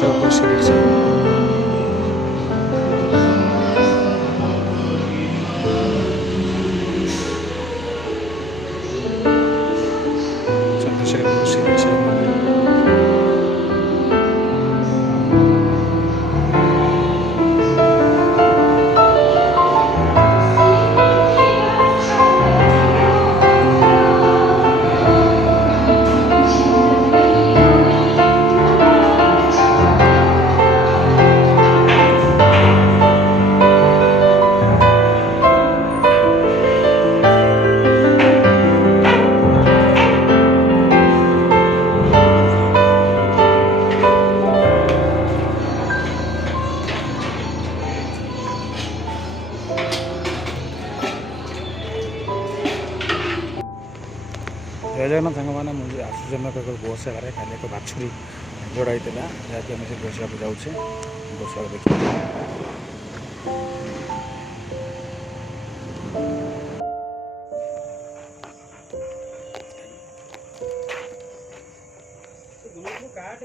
ଗୋସାଇପୁର ସିରିଟ୍ ସାହି। ଚନ୍ଦ୍ରଶେଖରପୁର ସିରିଟ୍ ସାହି ମନ୍ଦିର। जय जगन्नाथ सांग मैंने मुझे आसूस एक गोशाला खाली एक बाछुरी जोड़ा होता जहाँकि आम से गोशा को जाऊे गोशा देखिए। काट